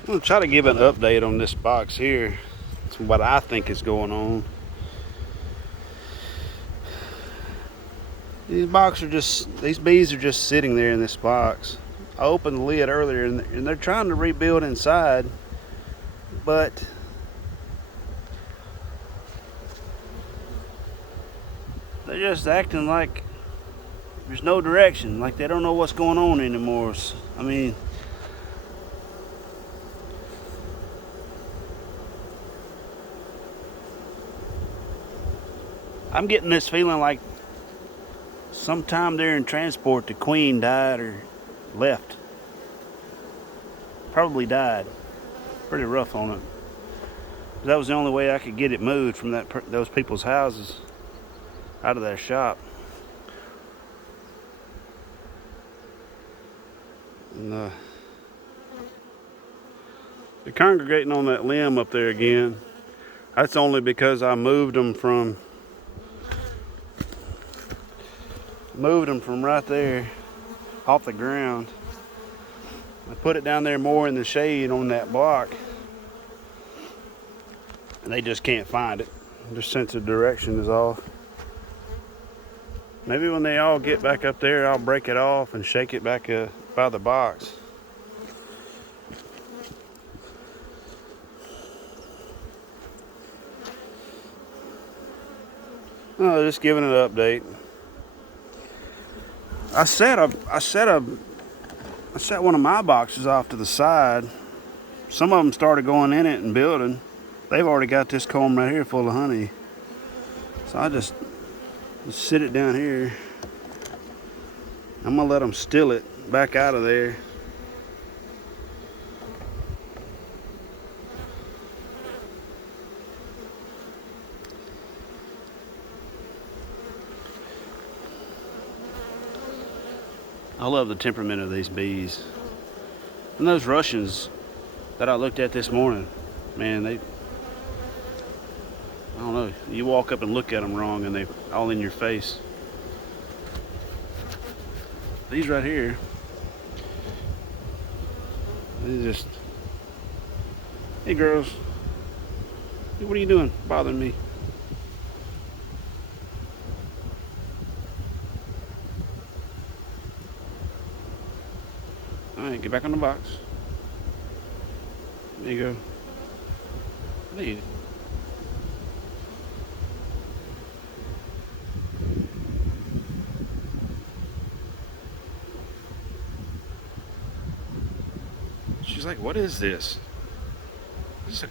I'm going to try to give an update on this box here. It's what I think is going on. These bees are just sitting there in this box. I opened the lid earlier and they're trying to rebuild inside, but they're just acting like there's no direction, like they don't know what's going on anymore. I mean, I'm getting this feeling like sometime during transport the queen died or left. Probably died. Pretty rough on it. That was the only way I could get it moved from those people's houses out of their shop. And they're congregating on that limb up there again. That's only because I moved them from right there off the ground. I put it down there more in the shade on that block, and they just can't find it. Their sense of direction is off. Maybe when they all get back up there, I'll break it off and shake it back by the box. Oh, just giving an update. I set one of my boxes off to the side. Some of them started going in it and building. They've already got this comb right here full of honey. So I just sit it down here. I'm gonna let them still it back out of there. I love the temperament of these bees. And those Russians that I looked at this morning, man, I don't know, you walk up and look at them wrong and they're all in your face. These right here, they just, hey girls, what are you doing bothering me? All right, get back on the box. There you go. There. She's like, what is this? This is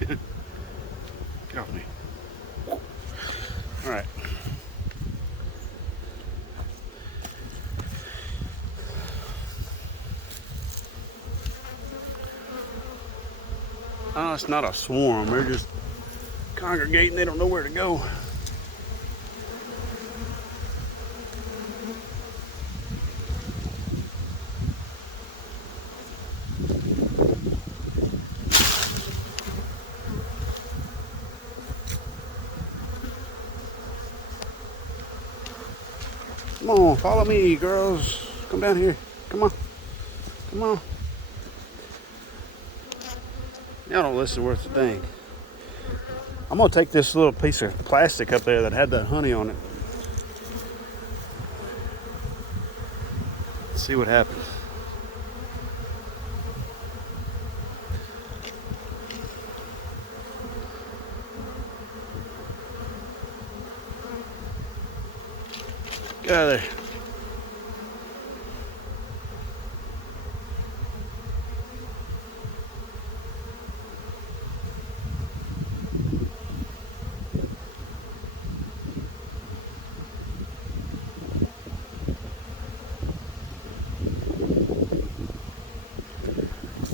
Get off me. All right. Oh, it's not a swarm. They're just congregating. They don't know where to go. Come on, follow me, girls. Come down here. Come on. Come on. Y'all don't listen worth a thing. I'm gonna take this little piece of plastic up there that had that honey on it. See what happens. Get out of there.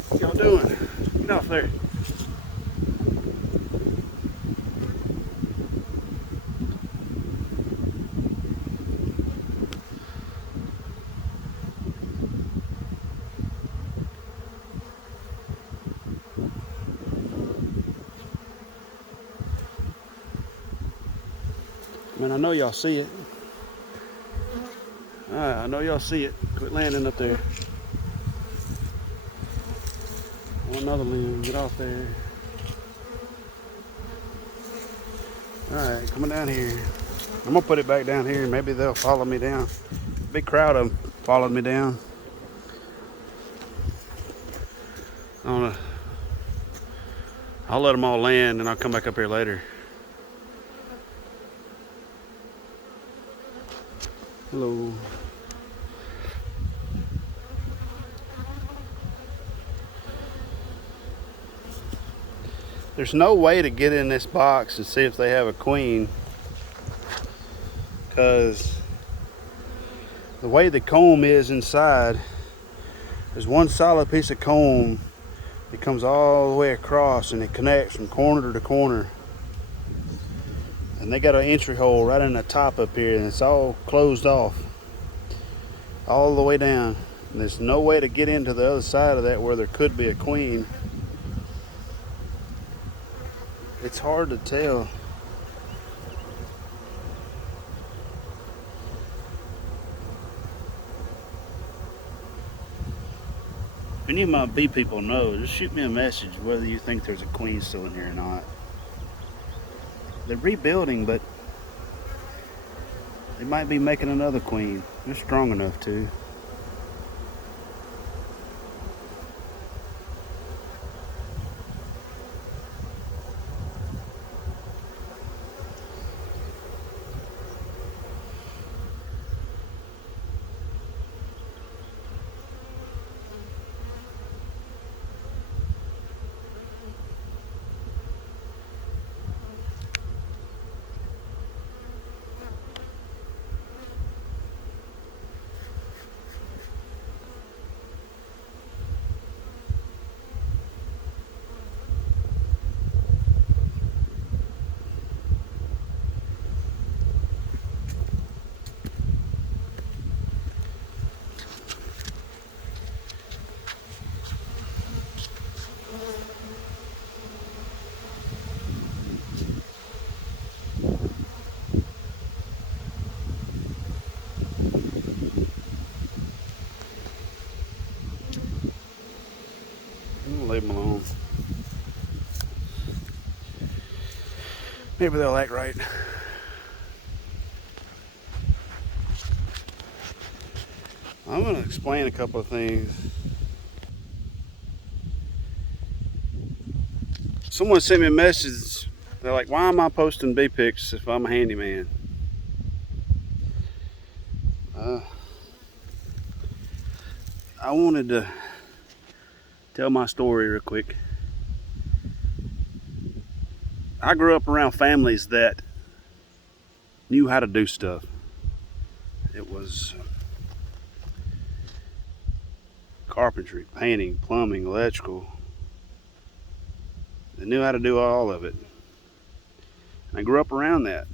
What y'all doing? Get off there. Man, I know y'all see it. Alright, I know y'all see it. Quit landing up there. On another limb, get off there. Alright, coming down here. I'm gonna put it back down here. Maybe they'll follow me down. Big crowd of them followed me down. I'll let them all land and I'll come back up here later. Hello. There's no way to get in this box and see if they have a queen, because the way the comb is inside, there's one solid piece of comb that comes all the way across and it connects from corner to corner. And they got an entry hole right in the top up here, and it's all closed off all the way down. And there's no way to get into the other side of that where there could be a queen. It's hard to tell. If any of my bee people know, just shoot me a message whether you think there's a queen still in here or not. They're rebuilding, but they might be making another queen. They're strong enough to. I'm gonna leave them alone. Maybe they'll act right. I'm gonna explain a couple of things. Someone sent me a message. They're like, why am I posting bee pics if I'm a handyman? I wanted to tell my story real quick. I grew up around families that knew how to do stuff. It was carpentry, painting, plumbing, electrical. They knew how to do all of it. And I grew up around that.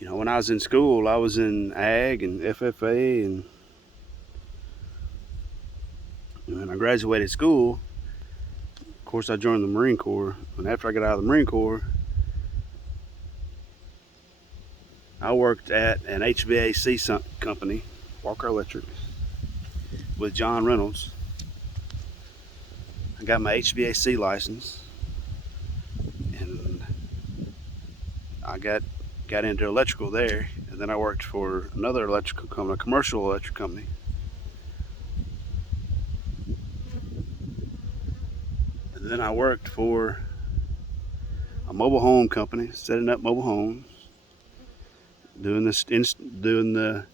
You know, when I was in school, I was in ag and FFA, and when I graduated school, of course I joined the Marine Corps. And after I got out of the Marine Corps, I worked at an HVAC company, Walker Electric, with John Reynolds. I got my HVAC license, and I got into electrical there, and then I worked for another electrical company, a commercial electric company. And then I worked for a mobile home company, setting up mobile homes, doing the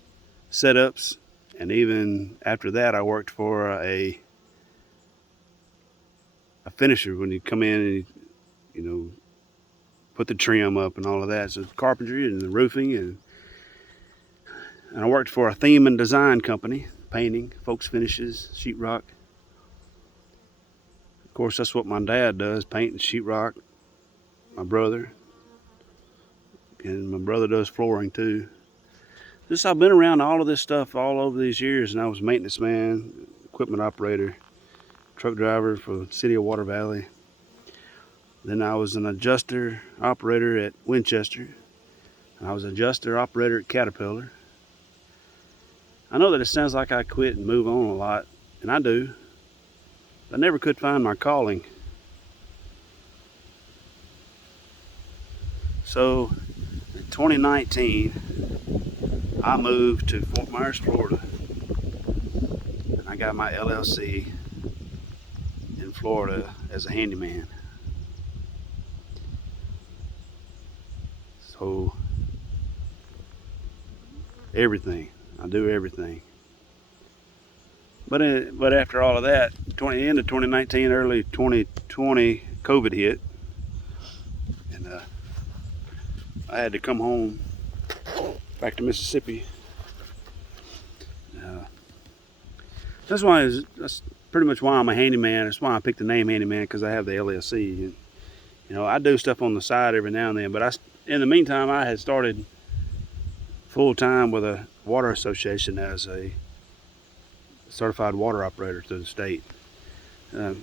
setups, and even after that, I worked for a finisher when you come in and put the trim up and all of that. So carpentry and the roofing, and I worked for a theme and design company, painting, folks finishes, sheetrock. Of course, that's what my dad does, paint and sheetrock. My brother, and my brother does flooring too. Just I've been around all of this stuff all over these years, and I was maintenance man, equipment operator, truck driver for the city of Water Valley. Then I was an adjuster operator at Winchester. I was an adjuster operator at Caterpillar. I know that it sounds like I quit and move on a lot, and I do. I never could find my calling. So in 2019, I moved to Fort Myers, Florida, and I got my LLC in Florida as a handyman. So everything, I do everything. But after all of that, end of 2019, early 2020, COVID hit, and I had to come home back to Mississippi. That's pretty much why I'm a handyman. That's why I picked the name handyman, because I have the LLC. And, I do stuff on the side every now and then. But in the meantime, I had started full time with a water association as a certified water operator through the state. I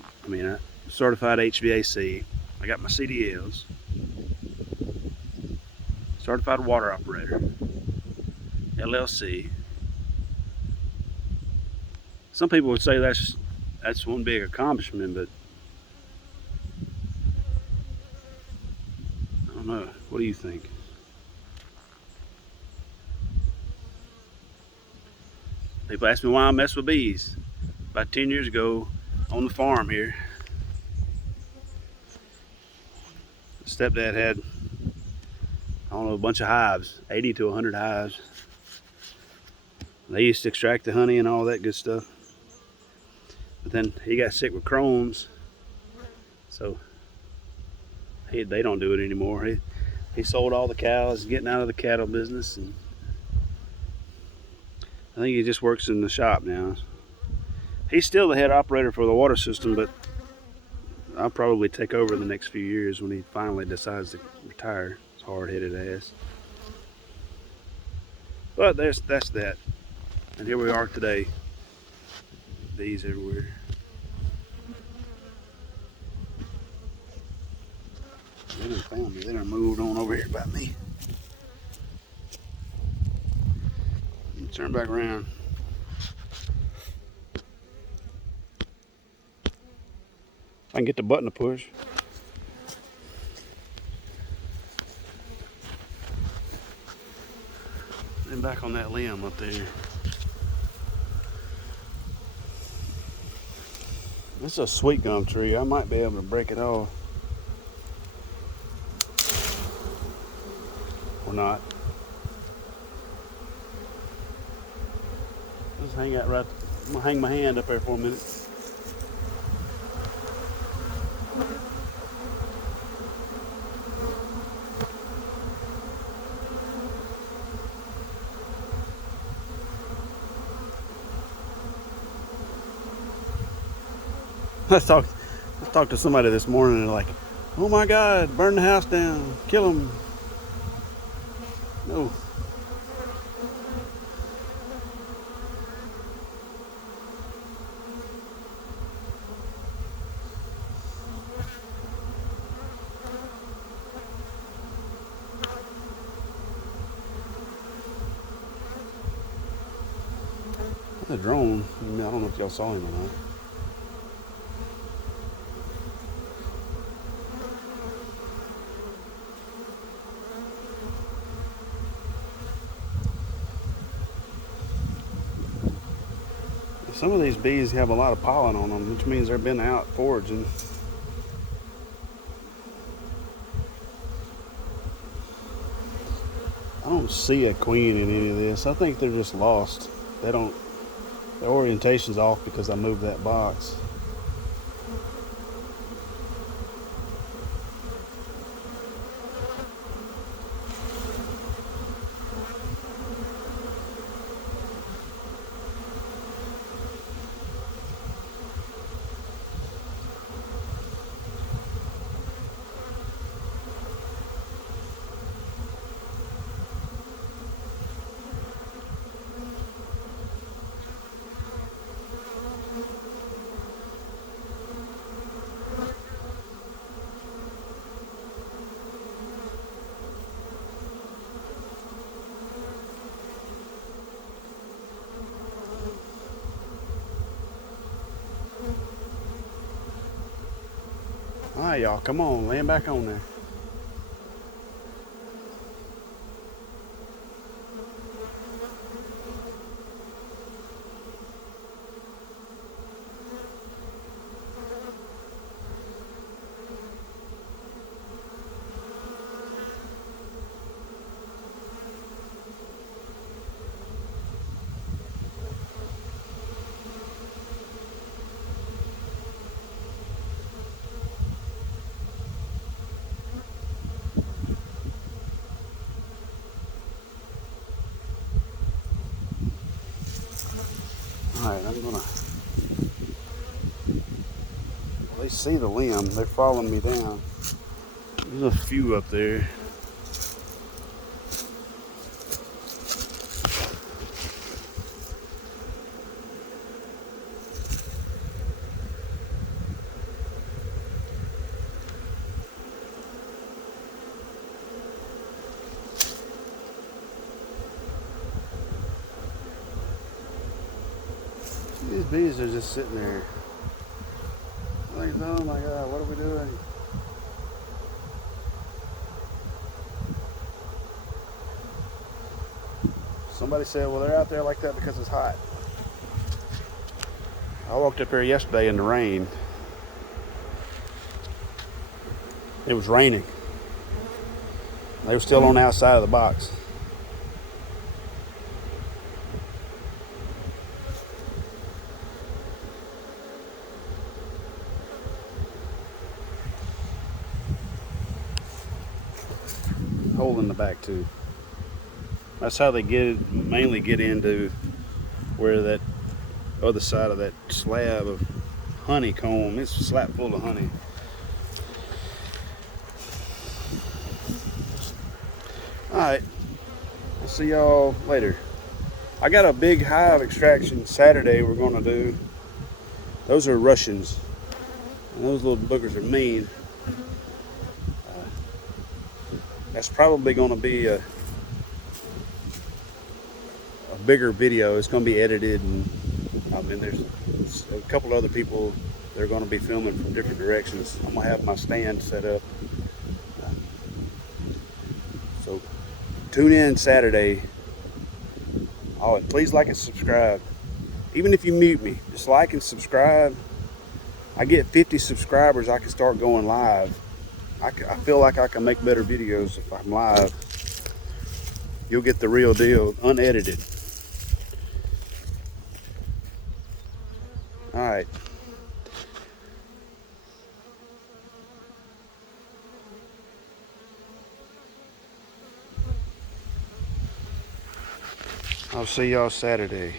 certified HVAC. I got my CDLs. Certified water operator, LLC. Some people would say that's one big accomplishment, but I don't know. What do you think? People ask me why I mess with bees. About 10 years ago, on the farm here, stepdad had, I don't know, a bunch of hives, 80 to 100 hives. They used to extract the honey and all that good stuff. But then he got sick with Crohn's, so they don't do it anymore. He sold all the cows, getting out of the cattle business, and I think he just works in the shop now. He's still the head operator for the water system, but I'll probably take over in the next few years when he finally decides to retire. It's hard-headed ass. But that's that. And here we are today. Bees everywhere. They done found me. They done moved on over here by me. Turn back around. I can get the button to push. And back on that limb up there. This is a sweet gum tree. I might be able to break it off. Or not. Just hang out right. I'm gonna hang my hand up there for a minute. I talked to somebody this morning and they're like, oh my God, burn the house down, kill them. No. The drone, I don't know if y'all saw him or not. Some of these bees have a lot of pollen on them, which means they've been out foraging. I don't see a queen in any of this. I think they're just lost. Their orientation's off because I moved that box. Alright, y'all, come on, land back on there. Alright, I'm gonna. They see the limb. They're following me down. There's a few up there. These bees are just sitting there. Like, oh my God, what are we doing? Somebody said, well, they're out there like that because it's hot. I walked up here yesterday in the rain. It was raining. They were still on the outside of the box. Hole in the back too. That's how they mainly get into where that other side of that slab of honeycomb. It's slap full of honey. Alright, I'll see y'all later. I got a big hive extraction Saturday we're gonna do. Those are Russians. And those little boogers are mean. That's probably gonna be a bigger video. It's gonna be edited, and I mean there's a couple other people that are gonna be filming from different directions. I'm gonna have my stand set up. So tune in Saturday. Oh, and please like and subscribe. Even if you mute me, just like and subscribe. I get 50 subscribers, I can start going live. I feel like I can make better videos if I'm live. You'll get the real deal, unedited. All right. I'll see y'all Saturday.